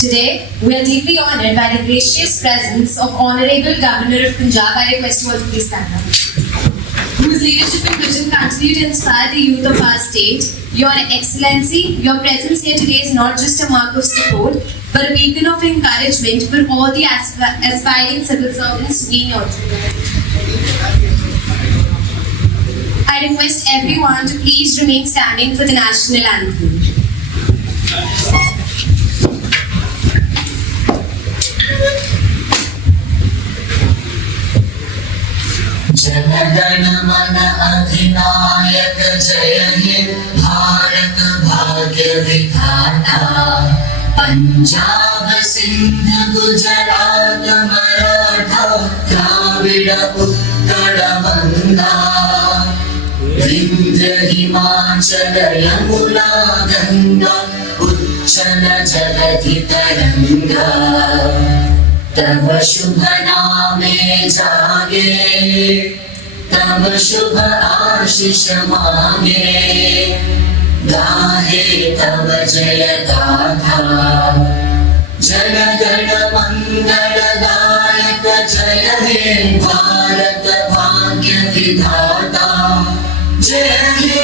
Today, we are deeply honoured by the gracious presence of Honourable Governor of Punjab. I request you all to please stand up. Whose leadership and vision continue to inspire the youth of our state. Your Excellency, your presence here today is not just a mark of support, but a beacon of encouragement for all the aspiring civil servants we nurture. I request everyone to please remain standing for the national anthem. जनगण मन अधिनायक जय हे भारत भाग्य विधाता पंजाब सिंध गुजरात मराठा द्राविड़ उत्कल गंगा विंध्य हिमाचल यमुना गंगा उच्चल जलधि तरंगा तब शुभ नामे जागे तब शुभ आशीष मांगे गाहे तब जय गाथा जन गण मंगल दायक जय हे भारत भाग्य विधाता जय हे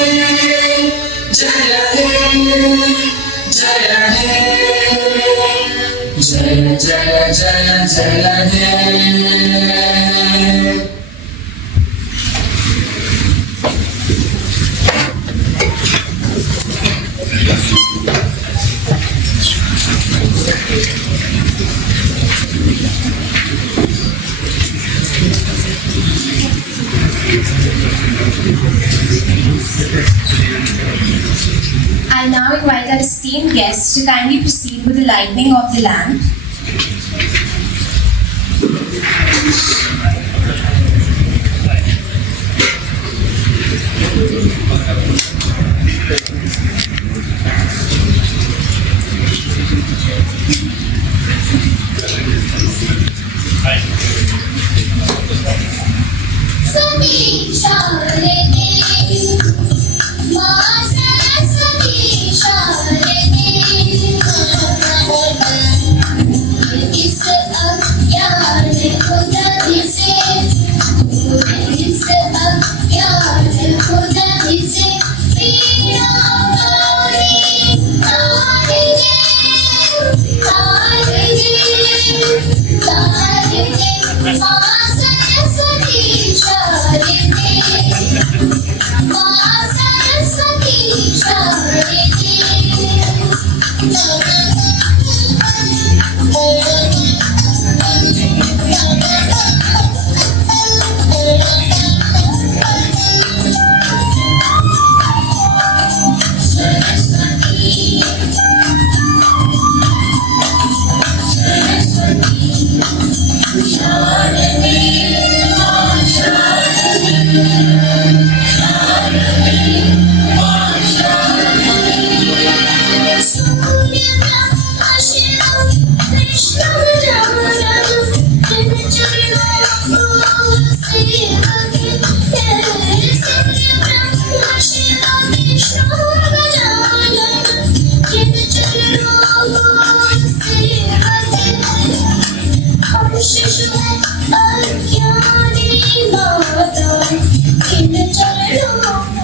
जय हे जय हे जय जय जय जय हे I now invite our esteemed guests to kindly proceed with the lighting of the lamp.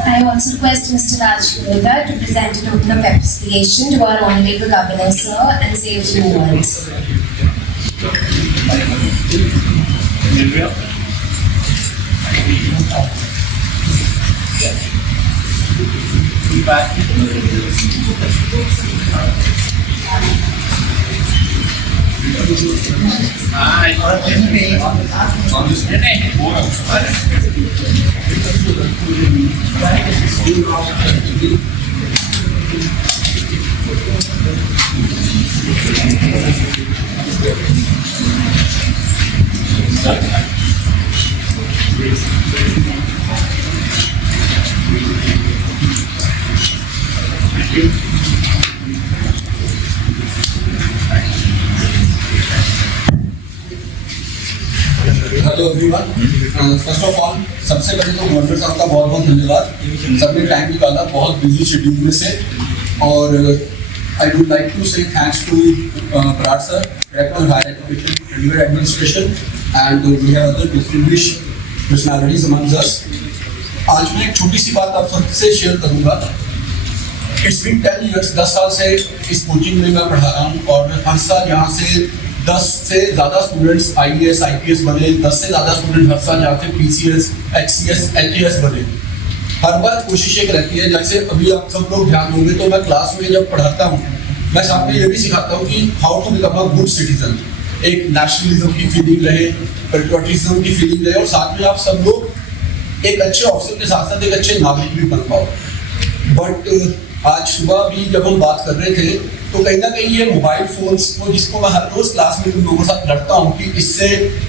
I also request Mr. Raj Kulekar to present a token of appreciation to our Honourable Governor, sir, and say a few words. Hello everyone, first of all सबसे पहले तो governor साहब का बहुत बहुत धन्यवाद। सबने time निकाला बहुत बिजी शेड्यूल में से, और I would like to say thanks to Parag sir, Director of Higher Education, Chandigarh Administration, and we have other distinguished personalities among us. आज मैं एक छोटी सी बात आप सबसे शेयर करूंगा. It's been 10 years, 10 साल से इस कोचिंग में मैं पढ़ा रहा हूँ और हर साल यहाँ से 10 से ज़्यादा स्टूडेंट्स IAS, IPS बने, 10 से ज़्यादा स्टूडेंट हर साल यहाँ से PCS, HCS, HAS बने. हर बार कोशिश एक रहती है, जैसे अभी आप सब लोग ध्यान दोगे तो मैं क्लास में जब पढ़ाता हूँ मैं साथ में ये भी सिखाता हूँ कि how to become a good citizen. एक नेशनलिज्म की फीलिंग रहे, पेट्रियोटिज्म की फीलिंग रहे और साथ में आप सब लोग एक अच्छे ऑफिसर के साथ साथ एक अच्छे नागरिक भी बन पाओ. बट आज सुबह भी जब हम बात कर रहे थे तो कहीं ना कहीं ये मोबाइल फोन्स को, जिसको मैं हर रोज क्लास में तुम लोगों के साथ लड़ता हूँ कि इससे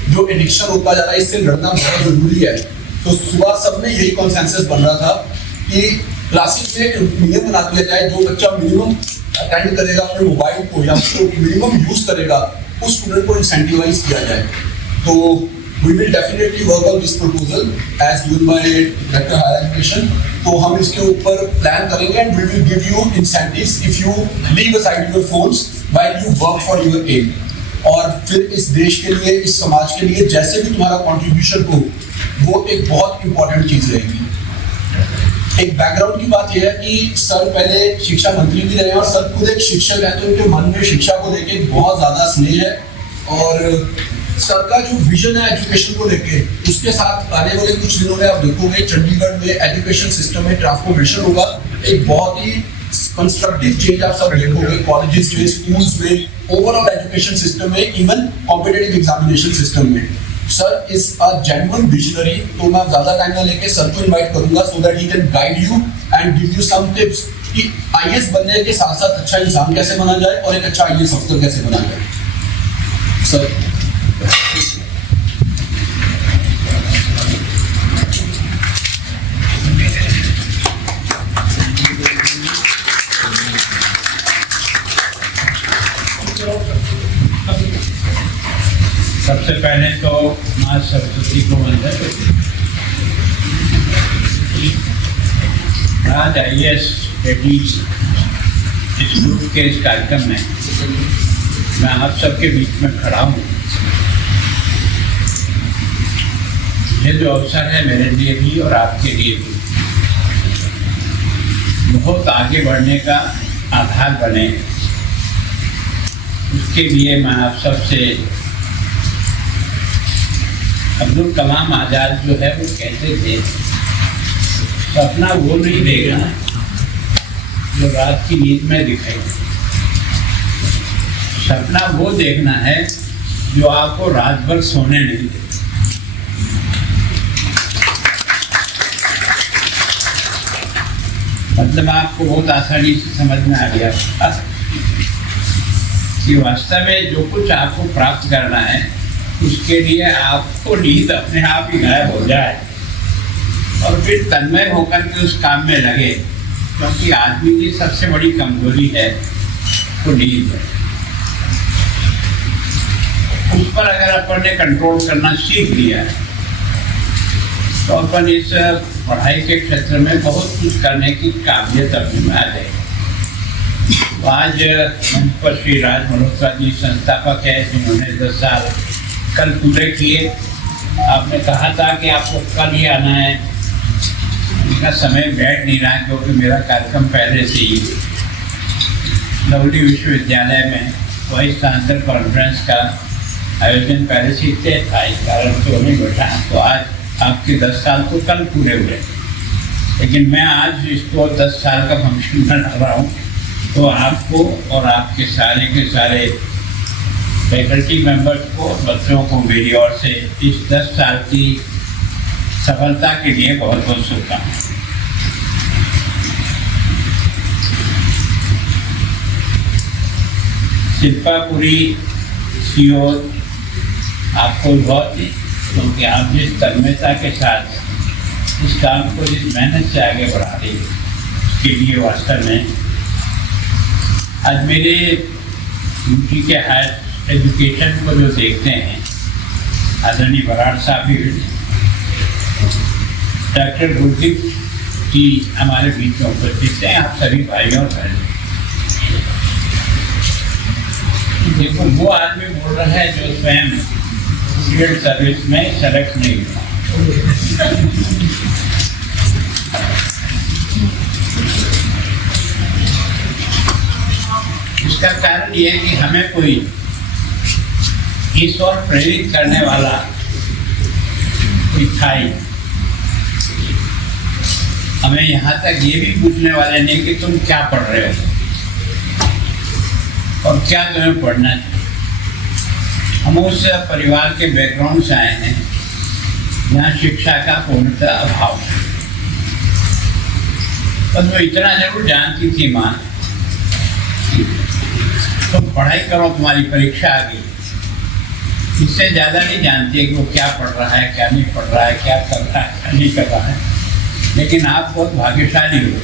जो एडिक्शन होता जा रहा है इससे लड़ना बहुत जरूरी है. तो सुबह सब में यही कॉन्सेंसस बन रहा था कि क्लासेस में एक नियम बना दिया जाए, जो बच्चा मिनिमम अटेंड करेगा अपने मोबाइल को या उसको मिनिमम यूज करेगा उस स्टूडेंट को इंसेंटिवाइज किया जाए. तो we will definitely work on this proposal as given by director higher education. तो हम इसके ऊपर प्लान करेंगे and we will give you incentives if you leave aside your phones while you work for your aim. और फिर इस देश के लिए, इस समाज के लिए जैसे भी तुम्हारा कॉन्ट्रीब्यूशन हो वो एक बहुत इंपॉर्टेंट चीज रहेगी. एक बैकग्राउंड की बात यह है कि सर पहले शिक्षा मंत्री भी रहे और सर खुद एक शिक्षक है, तो उनके मन में शिक्षा को लेके बहुत ज्यादा स्नेह है. और सर का जो विजन है एजुकेशन को लेके, उसके साथ आने वाले कुछ दिनों में आप देखोगे चंडीगढ़ में एजुकेशन सिस्टम में ट्रांसफॉर्मेशन होगा. एक बहुत ही कंस्ट्रक्टिव चेंज आप सब देखोगे कॉलेजेस में, स्कूल्स में, ओवरऑल एजुकेशन सिस्टम में, इवन कॉम्पिटिटिव एग्जामिनेशन सिस्टम में. Sir is a genuine visionary. तो मैं ज्यादा टाइम ना लेके सर को इनवाइट करूंगा so that he can guide you and give you some tips कि IAS बनने के साथ साथ अच्छा इंसान कैसे बना जाए और एक अच्छा IAS अफसर कैसे बना जाए. सर सबसे पहले तो माँ सरस्वती को वंदन. आज IAS बेटीज इस ग्रुप के इस कार्यक्रम में मैं आप सबके बीच में खड़ा हूँ. ये जो अवसर है मेरे लिए भी और आपके लिए भी बहुत आगे बढ़ने का आधार बने, उसके लिए मैं आप सबसे अब्दुल कलाम आज़ाद जो है वो कहते थे सपना वो नहीं देखना जो रात की नींद में दिखाई, सपना वो देखना है जो आपको रात भर सोने नहीं दे. मतलब आपको बहुत आसानी से समझ में आ गया कि वास्तव में जो कुछ आपको प्राप्त करना है उसके लिए आपको नींद अपने आप ही गायब हो जाए और फिर तन्मय होकर के उस काम में लगे. क्योंकि आदमी की सबसे बड़ी कमजोरी है वो नींद है. उस पर अगर अपन ने कंट्रोल करना सीख लिया है तो अपन इस पढ़ाई के क्षेत्र में बहुत कुछ करने की काबिलियत अपने में आ जाएगी. तो आज मंच पर श्री राज मल्होत्रा जी संस्थापक है जिन्होंने 10 साल कल पूरे किए. आपने कहा था कि आपको कल ही आना है, उनका समय बैठ नहीं रहा क्योंकि मेरा कार्यक्रम पहले से ही लवली विश्वविद्यालय में वाइस चांसलर कॉन्फ्रेंस का आयोजन पहले से तय था. इस कारण से नहीं बैठा. तो आज आपके 10 साल तो कल पूरे हुए, लेकिन मैं आज इसको 10 साल का फंक्शन बना रहा हूँ. तो आपको और आपके सारे के सारे फैकल्टी मेंबर्स को, बच्चों को मेरी ओर से इस 10 साल की सफलता के लिए बहुत बहुत शुभकामनाएं. शिल्पापुरी CEO आपको बहुत, क्योंकि आप जिस तन्मयता के साथ इस काम को जिस मेहनत से आगे बढ़ा रही है उसके लिए वास्तव में आज मेरे यूपी के हायर एजुकेशन को जो देखते हैं आदरणीय बराड़ साहब भी, डॉक्टर गुरदीप जी हमारे बीच में उपस्थित हैं, आप सभी भाइयों और बहनों, देखो वो आदमी बोल रहा है जो स्वयं सिविल सर्विस में सेलेक्ट नहीं हुआ। इसका कारण ये है कि हमें कोई इस ओर प्रेरित करने वाला कोई था ही। हमें यहाँ तक ये भी पूछने वाले नहीं कि तुम क्या पढ़ रहे हो और क्या तुम्हें पढ़ना चाहिए। हम उस परिवार के बैकग्राउंड से आए हैं जहाँ शिक्षा का पूर्णतः अभाव है। बस वो इतना जरूर जानती थी माँ, तो पढ़ाई करो तुम्हारी परीक्षा आ गई। इससे ज़्यादा नहीं जानती है कि वो क्या पढ़ रहा है, क्या नहीं पढ़ रहा है, क्या कर रहा है, क्या नहीं कर रहा है। लेकिन आप बहुत भाग्यशाली हो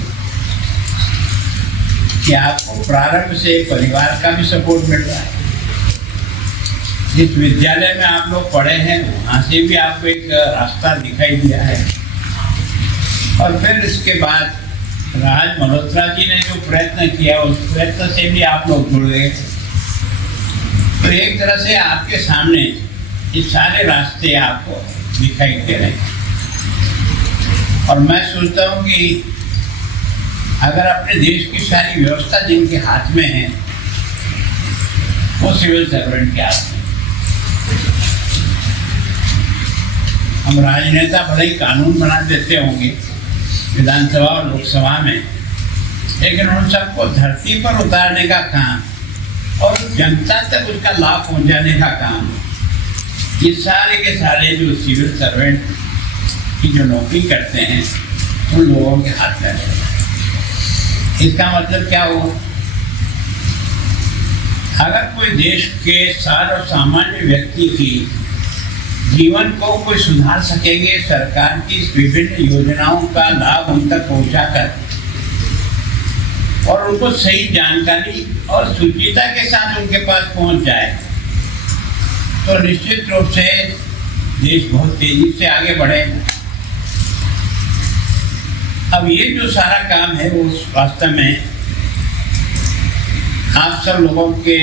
कि आपको प्रारंभ से परिवार का भी सपोर्ट मिल रहा है। जिस विद्यालय में आप लोग पढ़े हैं वहाँ से भी आपको एक रास्ता दिखाई दिया है। और फिर इसके बाद राज मल्होत्रा जी ने जो प्रयत्न किया उस प्रयत्न से भी आप लोग जुड़ गए। तो एक तरह से आपके सामने ये सारे रास्ते आपको दिखाई दे रहे हैं। और मैं सोचता हूँ कि अगर अपने देश की सारी व्यवस्था जिनके हाथ में है वो सिविल सर्वेंट के हाथ में। हम राजनेता भले ही कानून बना देते होंगे विधानसभा और लोकसभा में, लेकिन उन सबको धरती पर उतारने का काम और जनता तक उसका लाभ पहुंचाने का काम ये सारे के सारे जो सिविल सर्वेंट की जो नौकरी करते हैं उन लोगों के हाथ में रहता है। इसका मतलब क्या हो, अगर कोई देश के सारे सामान्य व्यक्ति की जीवन को कोई सुधार सकेंगे, सरकार की विभिन्न योजनाओं का लाभ उन तक पहुंचाकर और उनको सही जानकारी और सुचिता के साथ उनके पास पहुंच जाए, तो निश्चित रूप से देश बहुत तेजी से आगे बढ़ेगा। अब ये जो सारा काम है वो वास्तव में आप सब लोगों के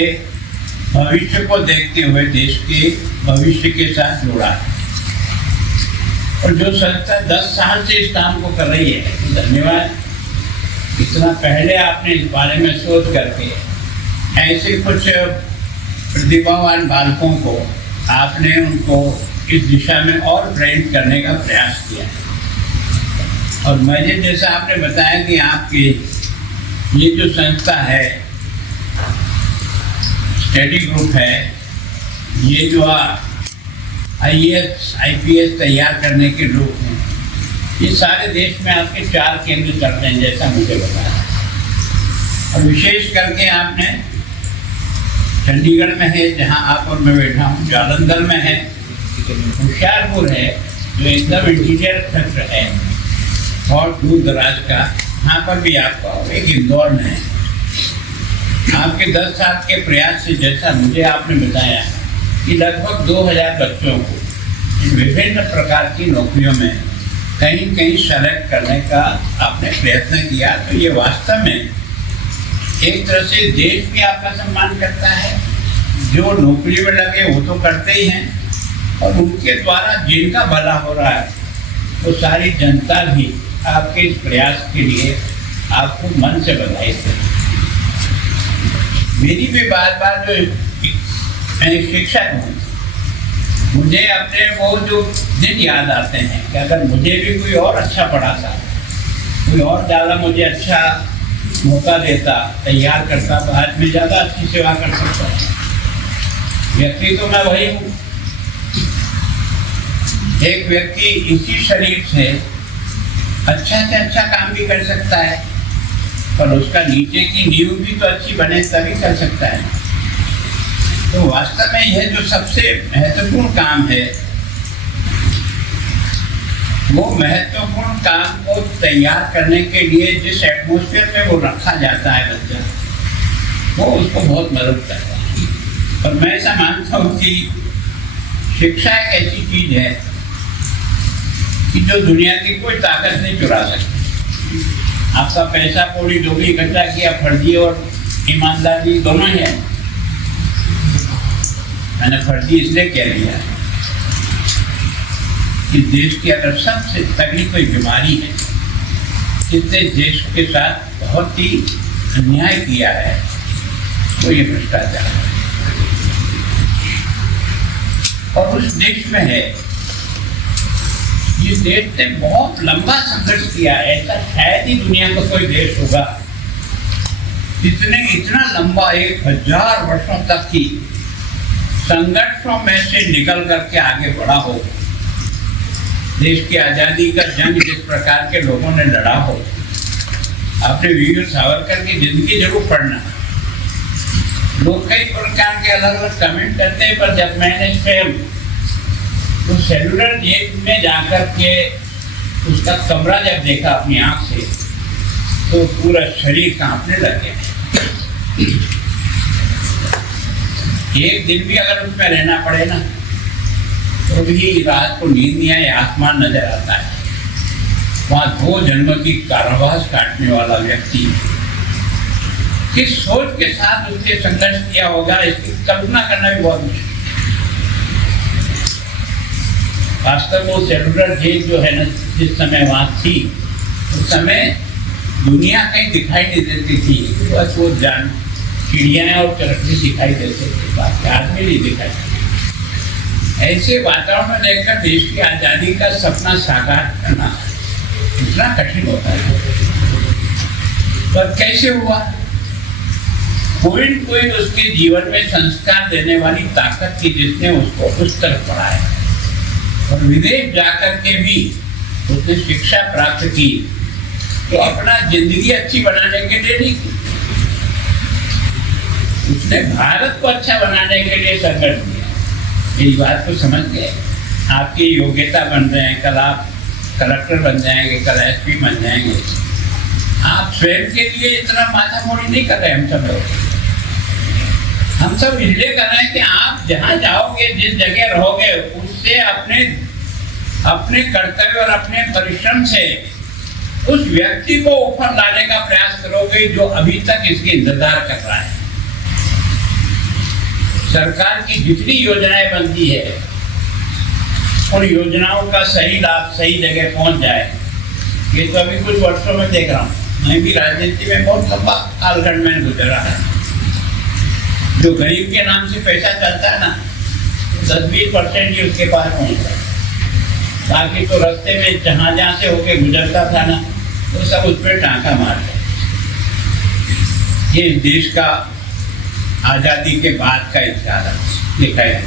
भविष्य को देखते हुए देश के भविष्य के साथ जुड़ा है। और जो संस्था 10 साल से इस काम को कर रही है, धन्यवाद। इतना पहले आपने इस बारे में सोच करके ऐसे कुछ प्रतिभावान बालकों को आपने उनको इस दिशा में और प्रेरित करने का प्रयास किया है। और मुझे जैसा आपने बताया कि आपकी ये जो संस्था है, स्टडी ग्रुप है, ये जो IAS IPS तैयार करने के लोग हैं, ये सारे देश में आपके 4 केंद्र चलते हैं जैसा मुझे बताया। और विशेष करके आपने चंडीगढ़ में है जहां आप और मैं बैठा हूँ, जालंधर में है, होशियारपुर है जो एकदम इंटीरियर क्षेत्र है और दूर दराज का, यहाँ पर भी आपका एक इंदौर में है। आपके 10 साल के प्रयास से जैसा मुझे आपने बताया कि लगभग 2000 बच्चों को विभिन्न प्रकार की नौकरियों में कहीं कहीं सेलेक्ट करने का आपने प्रयत्न किया, तो ये वास्तव में एक तरह से देश भी आपका सम्मान करता है। जो नौकरी में लगे वो तो करते ही हैं, और उनके द्वारा जिनका भला हो रहा है वो सारी जनता भी आपके इस प्रयास के लिए आपको मन से बधाई देती है। मेरी भी बार बार जो मैं एक शिक्षक हूँ, मुझे अपने वो जो दिन याद आते हैं कि अगर मुझे भी कोई और अच्छा पढ़ाता, कोई और ज़्यादा मुझे अच्छा मौका देता, तैयार करता, तो आज मैं ज़्यादा अच्छी सेवा कर सकता। व्यक्ति तो मैं वही हूँ। एक व्यक्ति इसी शरीर से अच्छा से अच्छा काम भी कर सकता है, पर उसका नीचे की नींव भी तो अच्छी बने तभी कर सकता है। तो वास्तव में यह जो सबसे महत्वपूर्ण काम है, वो महत्वपूर्ण काम को तैयार करने के लिए जिस एटमॉस्फेयर में वो रखा जाता है बच्चा, वो उसको बहुत मदद करता है। और मैं ऐसा मानता हूँ कि शिक्षा एक ऐसी चीज है कि जो दुनिया की कोई ताकत नहीं चुरा सकती। आपका पैसा कौड़ी जो भी इकट्ठा किया, फर्जी और ईमानदारी दोनों ही है, मैंने फर्जी इसलिए कह दिया कि देश की अगर सबसे तगड़ी कोई बीमारी है, जिसने देश के साथ बहुत ही अन्याय किया है, तो ये भ्रष्टाचार है। और उस देश में है, जिस देश ने बहुत लंबा संघर्ष किया है, ऐसा शायद ही दुनिया का कोई देश होगा जिसने इतना लंबा 1000 वर्षों तक की संघर्षों में से निकल करके आगे बढ़ा हो। देश की आजादी का जंग जिस प्रकार के लोगों ने लड़ा हो, आपने वीर सावरकर की जिंदगी जरूर पढ़ना। लोग कई प्रकार के अलग अलग कमेंट करते हैं, पर जब मैंने स्वयं तो सेलुलर जेल में जाकर के उसका कमरा जब देखा अपनी आंख से, तो पूरा शरीर कांपने लग गया। एक दिन भी अगर उसमें रहना पड़े ना, तो भी रात को नींद नहीं आए, आसमान नजर आता है। वहां 2 जन्म की कारावास काटने वाला व्यक्ति किस सोच के साथ उसने संघर्ष किया होगा, इसकी कल्पना करना भी बहुत मुश्किल। वास्तव में वो सेलुलर जेल जो है ना, जिस समय वहां थी, उस समय दुनिया कहीं दिखाई नहीं देती थी, बस वो जान चिड़ियाएं और चरखी दिखाई देते थे, बाकी आदमी नहीं दिखाई देते। ऐसे वातावरण में देखकर देश की आजादी का सपना साकार करना इतना कठिन होता है। पर कैसे हुआ? कोई उसके जीवन में संस्कार देने वाली ताकत थी, जिसने उसको उस तरफ पढ़ाया। और विदेश जाकर के भी उसने शिक्षा प्राप्त की, तो अपना जिंदगी अच्छी बनाने के लिए नहीं की, उसने भारत को अच्छा बनाने के लिए संघर्ष किया। इस बात को समझ गए, आपकी योग्यता बन रहे हैं, कल आप कलेक्टर बन जाएंगे, कल एसपी बन जाएंगे। आप स्वयं के लिए इतना माथा मोड़ी नहीं कर रहे। हम सब इसलिए कर रहे हैं कि आप जहाँ जाओगे, जिस जगह रहोगे, उससे अपने कर्तव्य और अपने परिश्रम से उस व्यक्ति को ऊपर लाने का प्रयास करोगे जो अभी तक इसके इंतजार कर रहा है। सरकार की जितनी योजनाएं बनती है, उन योजनाओं का सही लाभ सही जगह पहुंच जाए। ये तो अभी कुछ वर्षों में देख रहा हूँ। मैं भी राजनीति में बहुत लंबा कालखंड में गुजरा है। जो गरीब के नाम से पैसा चलता है ना, 10-20% ही उसके पास पहुंचता है। बाकी तो रास्ते में जहाँ से होके गुजरता था ना, वो सब उस पर टाँका मारता। ये देश का आजादी के बाद का इतिहास दिखाया।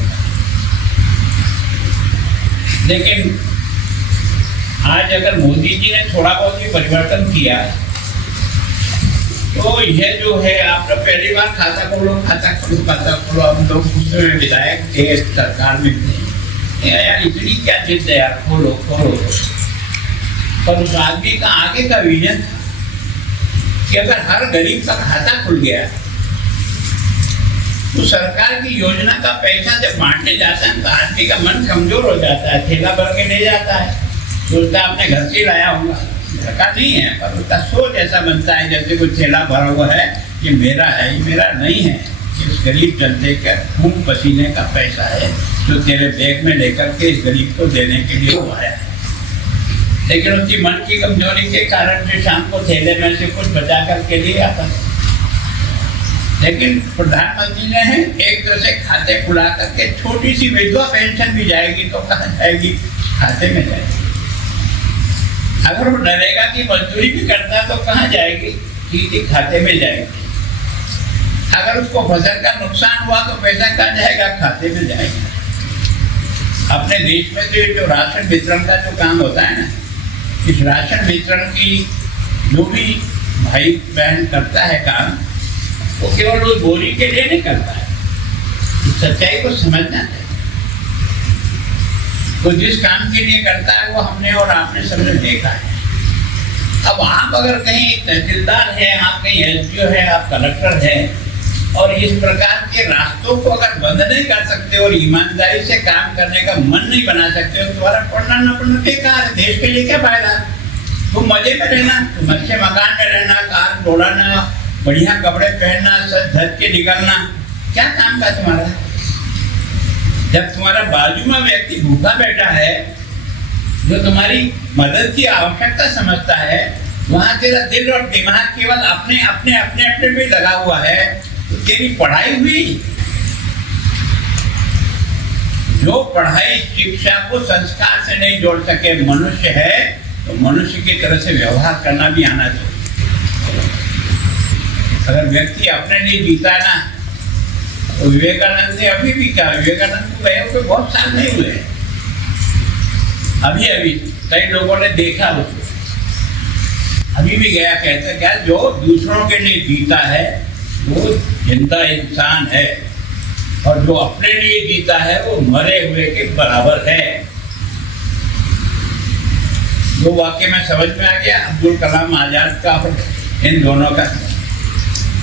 लेकिन आज अगर मोदी जी ने थोड़ा बहुत भी परिवर्तन किया, तो यह जो है, आप लोग पहली बार खाता खोलो, हम लोग दूसरे में विधायक थे, सरकार में थे, यार इतनी क्या चीज है यार, खोलो। पर उस आदमी का आगे का विजन था कि अगर हर गरीब का खाता खुल गया, तो सरकार की योजना का पैसा जब बांटने जाता है तो आदमी का मन कमजोर हो जाता है, थैला भर के ले जाता है, सोचता अपने घर से लाया होगा, घर का नहीं है, पर उसका सोच ऐसा बनता है जैसे कोई थैला भरा हुआ है, ये मेरा है, ये मेरा नहीं है, इस गरीब जनते का खून पसीने का पैसा है जो तेरे बैग में लेकर के इस गरीब को देने के लिए वो आया है। लेकिन उसकी मन की कमजोरी के कारण से शाम को थैले में से कुछ बचा करके ले आता है। लेकिन प्रधानमंत्री ने एक तरह से खाते खुला करके छोटी सी विधवा पेंशन भी जाएगी तो कहाँ जाएगी? खाते में जाएगी। अगर वो डरेगा कि मजदूरी भी करता तो कहाँ जाएगी? सीधे खाते में जाएगी। अगर उसको फसल का नुकसान हुआ तो पैसा कहाँ जाएगा? खाते में जाएगा। अपने देश में जो राशन वितरण का जो काम होता है ना, इस राशन वितरण की जो भी भाई बहन करता है काम, वो केवल उस बोरी के लिए नहीं करता है, इस सच्चाई को समझना है। वो जिस काम के लिए करता है वो हमने और आपने सबने देखा है। अब आप अगर कहीं तहसीलदार है, आप कहीं एसडीओ है, आप कलेक्टर है, और इस प्रकार के रास्तों को अगर बंद नहीं कर सकते और ईमानदारी से काम करने का मन नहीं बना सकते, तो तुम्हारा पढ़ना न पढ़ना बेकार है। देश के लिए क्या फायदा? तुम मजे में रहना, तुम अच्छे मकान में रहना, कार दौड़ाना, बढ़िया कपड़े पहनना, सच धज के निकलना, क्या काम का तुम्हारा? जब तुम्हारा बाजू में व्यक्ति भूखा बैठा है, जो तुम्हारी मदद की आवश्यकता समझता है, वहां तेरा दिल और दिमाग केवल अपने में लगा हुआ है, तो तेरी पढ़ाई हुई? जो पढ़ाई शिक्षा को संस्कार से नहीं जोड़ सके मनुष्य है, तो मनुष्य की तरह से व्यवहार करना भी आना चाहिए। अगर व्यक्ति अपने लिए जीता है ना, तो विवेकानंद ने अभी भी कहा, विवेकानंद को गए हुए बहुत साल नहीं हुए, अभी कई लोगों ने देखा उसको, अभी भी गया, कहते क्या, जो दूसरों के लिए जीता है वो जिंदा इंसान है, और जो अपने लिए जीता है वो मरे हुए के बराबर है। वो वाक्य में समझ में आ गया अब्दुल कलाम आजाद का और इन दोनों का।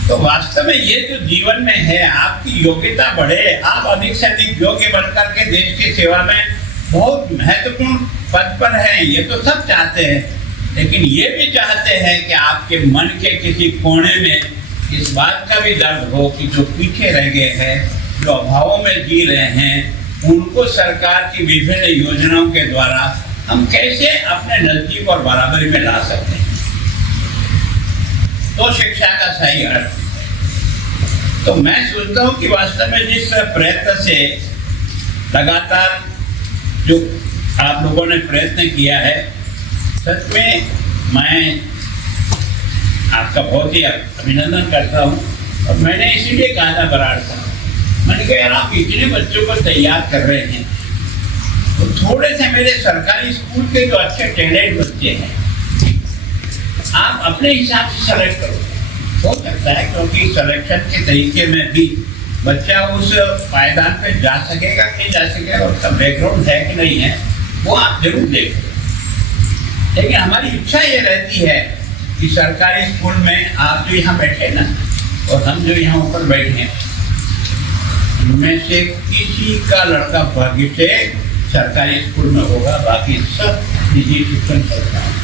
तो वास्तव में ये जो जीवन में है, आपकी योग्यता बढ़े, आप अधिक से अधिक योग्य बनकर के देश की सेवा में बहुत महत्वपूर्ण पद पर हैं, ये तो सब चाहते हैं, लेकिन ये भी चाहते हैं कि आपके मन के किसी कोने में इस बात का भी दर्द हो कि जो पीछे रह गए हैं, जो अभावों में जी रहे हैं, उनको सरकार की विभिन्न योजनाओं के द्वारा हम कैसे अपने नजदीक और बराबरी में ला सकते हैं। तो शिक्षा का सही अर्थ। तो मैं सोचता हूँ कि वास्तव में जिस प्रयत्न से लगातार जो आप लोगों ने प्रयत्न किया है, सच में मैं आपका बहुत ही अभिनंदन करता हूँ। और मैंने इसीलिए कहा था बराड़ साहब, मैंने कहा यार आप इतने बच्चों को तैयार कर रहे हैं, तो थोड़े से मेरे सरकारी स्कूल के जो अच्छे टैलेंट बच्चे हैं, आप अपने हिसाब से सेलेक्ट करो। हो सकता है क्योंकि सिलेक्शन के तरीके में भी बच्चा उस पायदान पे जा सकेगा कि नहीं जा सकेगा, उसका बैकग्राउंड है कि नहीं है, वो आप जरूर देखें। लेकिन हमारी इच्छा ये रहती है कि सरकारी स्कूल में आप जो यहाँ बैठे ना, और हम जो यहाँ ऊपर बैठे हैं, उनमें से किसी का लड़का भाग्य से सरकारी स्कूल में होगा, बाकी सब निजी शिक्षण चलता है।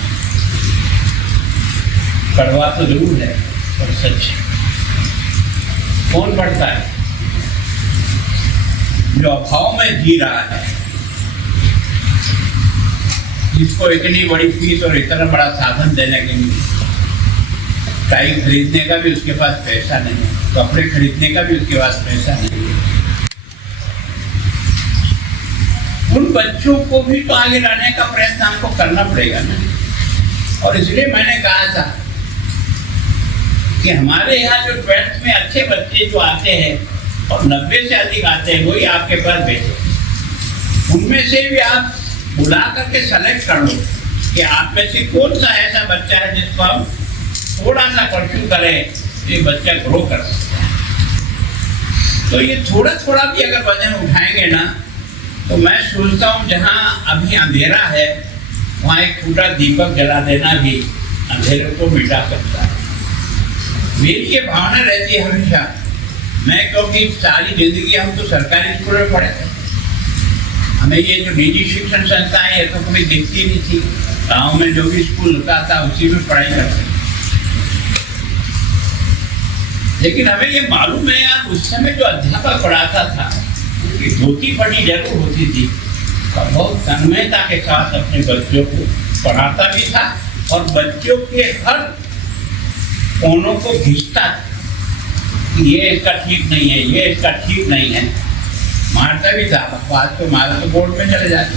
कड़वा तो जरूर है और सच। कौन पढ़ता है? जो अभाव में जी रहा है, जिसको इतनी बड़ी फीस और इतना बड़ा साधन देने के लिए, टाई खरीदने का भी उसके पास पैसा नहीं है, कपड़े खरीदने का भी उसके पास पैसा नहीं है, उन बच्चों को भी तो आगे लाने का प्रयत्न हमको करना पड़ेगा ना। और इसलिए मैंने कहा था कि हमारे यहाँ जो 12th में अच्छे बच्चे जो आते हैं और 90 से अधिक आते हैं, वही आपके पास भेजे। उनमें से भी आप बुला करके सेलेक्ट कर लो कि आप में से कौन सा ऐसा बच्चा है जिसको हम थोड़ा सा परस्यू करें, ये बच्चा ग्रो कर सकता है। तो ये थोड़ा थोड़ा भी अगर वजन उठाएंगे ना, तो मैं सोचता हूँ जहाँ अभी अंधेरा है, वहाँ एक छोटा दीपक जला देना भी अंधेरे को मिटा सकता है। मेरी ये भावना रहती है हमेशा। मैं क्योंकि सारी जिंदगी हम तो सरकारी स्कूल में पढ़े थे, हमें ये जो निजी शिक्षण संस्थाएं ये तो कभी दिखती नहीं थी। गाँव में जो भी स्कूल होता था उसी में पढ़ाई करते। लेकिन हमें ये मालूम है यार, उस समय जो अध्यापक पढ़ाता था उसकी धोती पड़ी जरूर होती थी, और बहुत तन्मयता के साथ अपने बच्चों को पढ़ाता भी था, और बच्चों के हर कोनों को घिसता था। ये इसका ठीक नहीं है, ये इसका ठीक नहीं है, मारता भी था। आज तो मारा तो बोर्ड में चले जाते।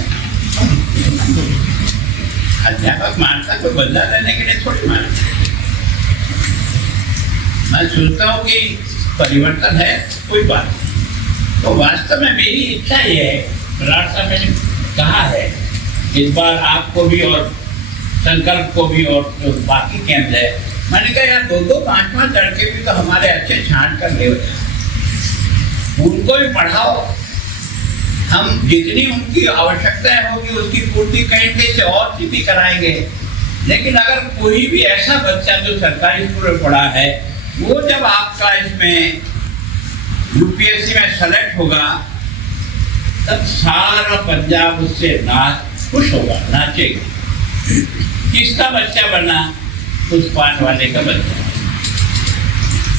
अध्यापक मारता तो बदला लेने के लिए थोड़ी मारता। मैं सोचता हूँ कि परिवर्तन है, कोई बात नहीं। तो वास्तव में मेरी इच्छा ये है, बराड़ साहब मैंने कहा है इस बार आपको भी और संकल्प को भी और जो बाकी केंद्र है, मैंने कहा यार 2-2, 5-5 लड़के भी तो हमारे अच्छे छांट कर ले, उनको भी पढ़ाओ। हम जितनी उनकी आवश्यकताएं होगी उसकी पूर्ति कहीं से और भी कराएंगे। लेकिन अगर कोई भी ऐसा बच्चा जो सरकारी स्कूल में पढ़ा है, वो जब आपका इसमें यूपीएससी में सेलेक्ट होगा, तब सारा पंजाब उससे खुश होगा, नाचेगा। किसका बच्चा बना? उस पाठ वाले का बच्चा।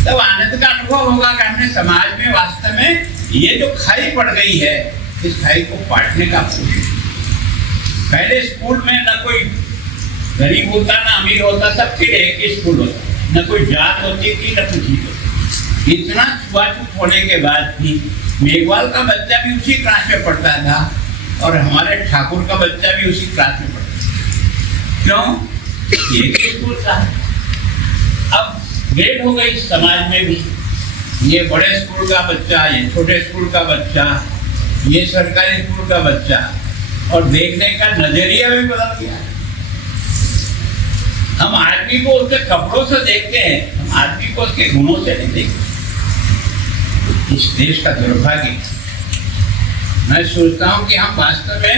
तब आनंद का अनुभव होगा कि हमने समाज में वास्तव में ये जो खाई पड़ गई है, इस खाई को बांटने का कोशिश। पहले स्कूल में न कोई गरीब होता ना अमीर होता, सब फिर एक ही स्कूल होता, न कोई जात होती थी न कुछ होती। इतना छुआछूत होने के बाद भी मेघवाल का बच्चा भी उसी क्लास में पढ़ता था और हमारे ठाकुर का बच्चा भी उसी क्लास में पढ़ता था। क्यों? एक ही स्कूल था। अब ग्रेड हो गई समाज में भी, ये बड़े स्कूल का बच्चा, ये छोटे स्कूल का बच्चा, ये सरकारी स्कूल का बच्चा, और देखने का नजरिया भी बदल गया। हम आदमी को उसके कपड़ों से देखते हैं, हम आदमी को उसके गुणों से नहीं देखते। इस देश का दुर्भाग्य। मैं सोचता हूं कि हम वास्तव में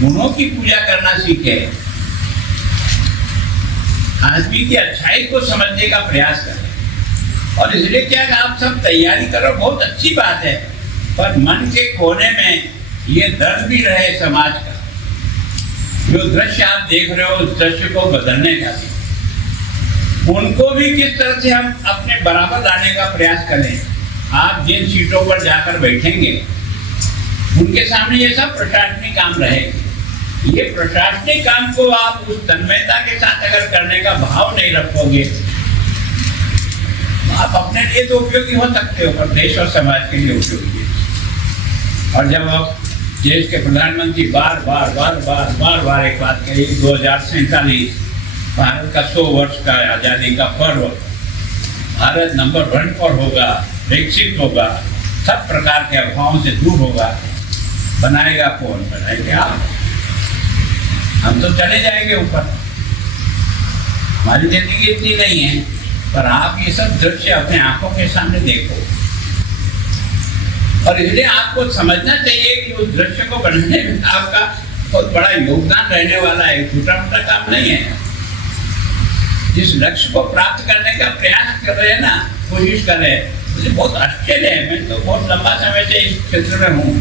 गुणों की पूजा करना सीखे, आदमी की अच्छाई को समझने का प्रयास करें। और इसलिए क्या आप सब तैयारी करो, बहुत अच्छी बात है, पर मन के कोने में ये दर्द भी रहे समाज का। जो दृश्य आप देख रहे हो, उस दृश्य को बदलने का, उनको भी किस तरह से हम अपने बराबर लाने का प्रयास करें। आप जिन सीटों पर जाकर बैठेंगे, उनके सामने ये सब प्रशासनिक काम रहेगा। ये प्रशासनिक काम को आप उस तन्मयता के साथ अगर करने का भाव नहीं रखोगे, आप अपने लिए तो उपयोगी हो सकते हो, पर देश और समाज के लिए उपयोगी है। और जब आप देश के प्रधानमंत्री बार बार एक बात कही, 2047 भारत का 100 वर्ष का आजादी का पर्व, भारत नंबर 1 पर होगा, विकसित होगा, सब प्रकार के अफवाहों से दूर होगा। बनाएगा कौन? बनाएंगे आप। हम तो चले जाएंगे ऊपर, हमारी जिंदगी इतनी नहीं है, पर आप ये सब दृश्य अपने आंखों के सामने देखो। और इसलिए आपको समझना चाहिए कि उस दृश्य को बनाने में आपका बहुत बड़ा योगदान रहने वाला है, छोटा मोटा काम नहीं है। जिस लक्ष्य को प्राप्त करने का प्रयास कर रहे हैं ना, कोशिश कर रहे हैं, मुझे बहुत आश्चर्य है। मैं तो बहुत लंबा समय से इस क्षेत्र में हूँ।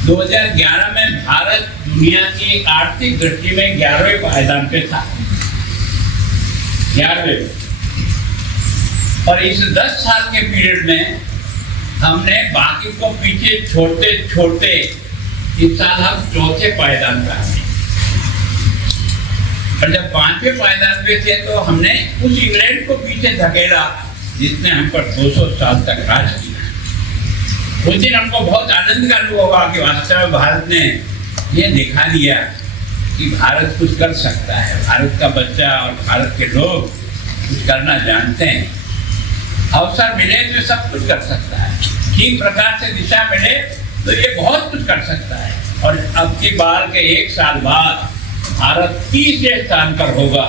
2011 में भारत दुनिया की आर्थिक दृष्टि में 11वें पायदान पे था, 11वें। और इस 10 साल के पीरियड में हमने बाकी को पीछे छोड़ते छोड़ते इस साल हम 4थे पायदान पे आए। और जब 5वें पायदान पे थे तो हमने उस इंग्लैंड को पीछे धकेला जिसने हम पर 200 साल तक राज किया। उस दिन हमको बहुत आनंद का अनुभव हुआ कि वास्तव में भारत ने ये दिखा दिया कि भारत कुछ कर सकता है। भारत का बच्चा और भारत के लोग कुछ करना जानते हैं। अवसर मिले तो सब कुछ कर सकता है, ठीक प्रकार से दिशा मिले तो ये बहुत कुछ कर सकता है। और अब की बार के 1 साल बाद भारत 30वें स्थान पर होगा।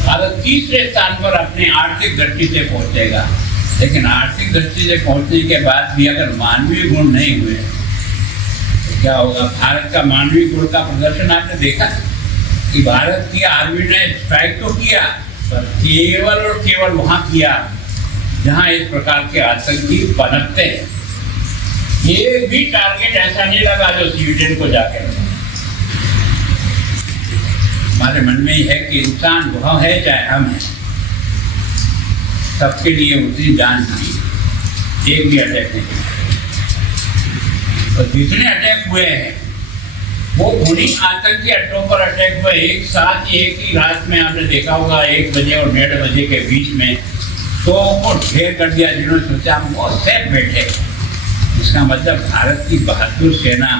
भारत 30वें स्थान पर अपनी आर्थिक दृष्टि से पहुंचेगा। लेकिन आर्थिक दृष्टि से पहुंचने के बाद भी अगर मानवीय गुण नहीं हुए तो क्या होगा? भारत का मानवीय गुण का प्रदर्शन आपने देखा कि भारत की आर्मी ने स्ट्राइक तो किया, पर केवल और केवल वहां किया जहां इस प्रकार के आतंकी पनपते हैं। ये भी टारगेट ऐसा नहीं लगा जो स्वीडन को जाकर। हमारे मन में ही है कि इंसान वह है चाहे हम हैं, सबके लिए उतनी जान दी, एक भी अटैक नहीं। तो जितने अटैक हुए हैं वो उन्हीं आतंकी अड्डों पर अटैक हुए। एक साथ ही एक ही रात में आपने देखा होगा 1 बजे और 1:30 बजे के बीच में तो को ढेर कर दिया जिन्होंने सोचा हम वो सेफ बैठे। इसका मतलब भारत की बहादुर सेना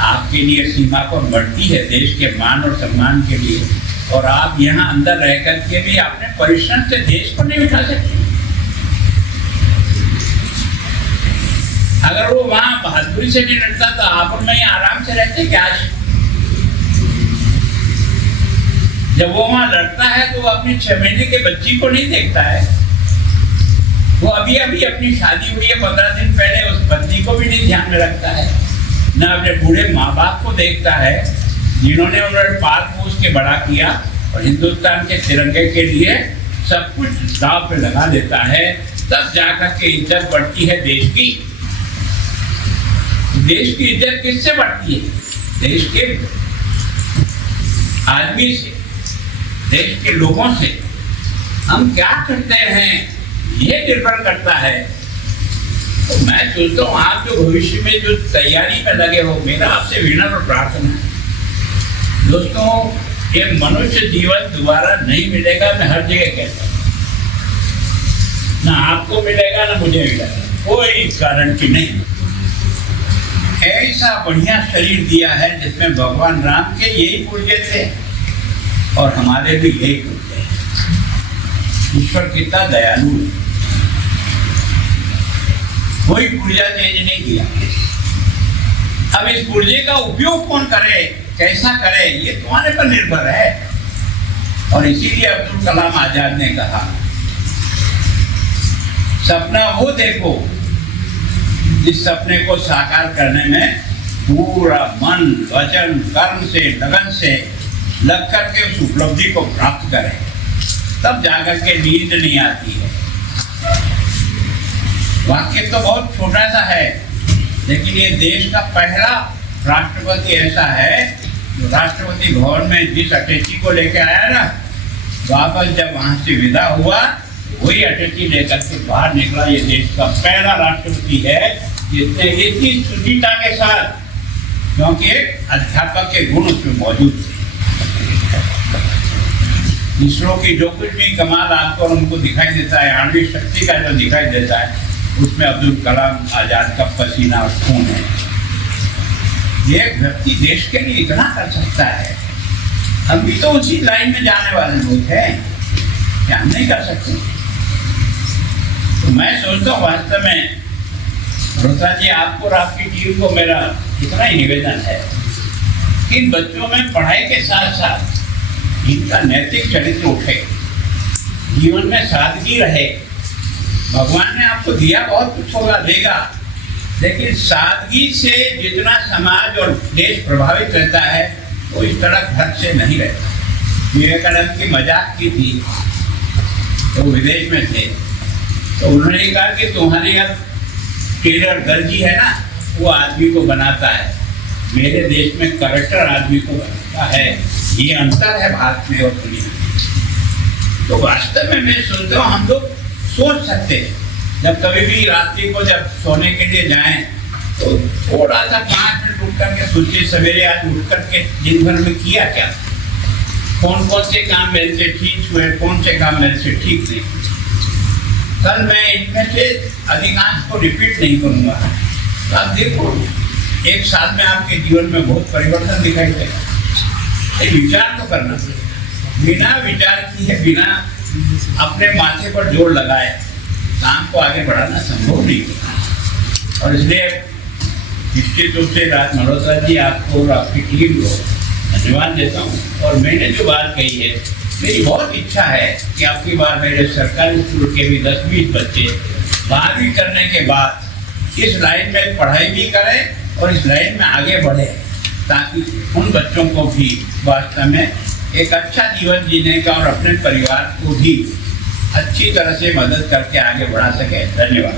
आपके लिए सीमा पर बढ़ती है, देश के मान और सम्मान के लिए। और आप यहाँ अंदर रह करके भी अपने परिश्रम से देश को नहीं उठा सकते। अगर वो वहां बहादुरी से नहीं लड़ता तो आप और मैं आराम से रहते क्या? जब वो वहां लड़ता है तो वो अपनी 6 महीने के बच्ची को नहीं देखता है। वो अभी अभी अपनी शादी हुई है 15 दिन पहले, उस पत्नी को भी नहीं ध्यान में रखता है, न अपने बूढ़े माँ बाप को देखता है जिन्होंने उन्हें पाल पोस के बड़ा किया और हिंदुस्तान के तिरंगे के लिए सब कुछ दांव पे लगा देता है। तब जाकर के इज्जत बढ़ती है देश की। देश की इज्जत किससे बढ़ती है? देश के आदमी से, देश के लोगों से। हम क्या करते हैं ये निर्भर करता है। तो मैं सोचता हूँ आप जो भविष्य में जो तैयारी में लगे हो, मेरा आपसे विनम्र प्रार्थना है दोस्तों, ये मनुष्य जीवन दोबारा नहीं मिलेगा। मैं हर जगह कहता हूँ, ना आपको मिलेगा ना मुझे मिलेगा, कोई गारंटी नहीं। ऐसा बढ़िया शरीर दिया है जिसमें भगवान राम के यही पुर्जे थे और हमारे भी यही पुर्जे हैं। ईश्वर कितना दयालु है, कोई पुर्जा चेंज नहीं किया। अब इस पुर्जे का उपयोग कौन करे, कैसा करे, ये तुम्हारे पर निर्भर है। और इसीलिए अब्दुल कलाम आजाद ने कहा, सपना वो देखो जिस सपने को साकार करने में पूरा मन, वचन, कर्म से, लगन से लग करके उस उपलब्धि को प्राप्त करें, तब जाकर के नींद नहीं आती है। वाक्य तो बहुत छोटा सा है, लेकिन ये देश का पहला राष्ट्रपति ऐसा है जो राष्ट्रपति भवन में जिस अटैची को लेके आया ना, वापस जब वहां से विदा हुआ वही अटैची लेकर के बाहर निकला। ये देश का पहला राष्ट्रपति है जिसने इतनी शुचिता के साथ, क्योंकि एक अध्यापक के गुण उसमें मौजूद थे। इसरो की जो कुछ भी कमाल आपको उनको दिखाई देता है, आणविक शक्ति का जो दिखाई देता है, उसमें अब्दुल कलाम आजाद का पसीना और खून है। ये व्यक्ति देश के लिए इतना कर सकता है, हम भी तो उसी लाइन में जाने वाले लोग हैं, क्या हम नहीं कर सकते? तो मैं सोचता हूँ वास्तव में मल्होत्रा जी, आपको और आपकी टीम को मेरा इतना ही निवेदन है कि इन बच्चों में पढ़ाई के साथ साथ इनका नैतिक चरित्र उठे, जीवन में सादगी रहे। भगवान ने आपको दिया बहुत कुछ होगा, देगा, लेकिन सादगी से जितना समाज और देश प्रभावित रहता है वो इस तरह घर से नहीं रहता। विवेकानंद की मजाक की थी, तो विदेश में थे, तो उन्होंने कहा कि तुम्हारे यहाँ टेलर दर्जी है ना, वो आदमी को बनाता है, मेरे देश में कलेक्टर आदमी को बनाता है। ये अंतर है भारत में और दुनिया में। तो वास्तव में मैं सोचता हूँ हम लोग सोच सकते हैं, जब कभी भी रात्रि को जब सोने के लिए जाएं तो थोड़ा सा 5 मिनट उठ करके सोचिए, सवेरे आज उठ करके दिन भर में किया क्या, कौन कौन से काम मेरे से ठीक हुए, कौन से काम मेरे से ठीक नहीं। कल मैं इनमें से अधिकांश को रिपीट नहीं करूँगा। तो आप देखो, एक साल में आपके जीवन में बहुत परिवर्तन दिखाई देगा। विचार तो करना, बिना विचार किए, बिना अपने माथे पर जोर लगाए काम को आगे बढ़ाना संभव नहीं है। और इसलिए निश्चित रूप से राज मल्होत्रा जी, आपको और आपकी टीम को धन्यवाद देता हूँ। और मैंने जो बात कही है, मेरी बहुत इच्छा है कि आपकी बार मेरे सरकारी स्कूल के भी 10-20 बच्चे 12वीं करने के बाद इस लाइन में पढ़ाई भी करें और इस लाइन में आगे बढ़े, ताकि उन बच्चों को भी वास्तव में एक अच्छा जीवन जीने का और अपने परिवार को भी अच्छी तरह से मदद करके आगे बढ़ा सके। धन्यवाद।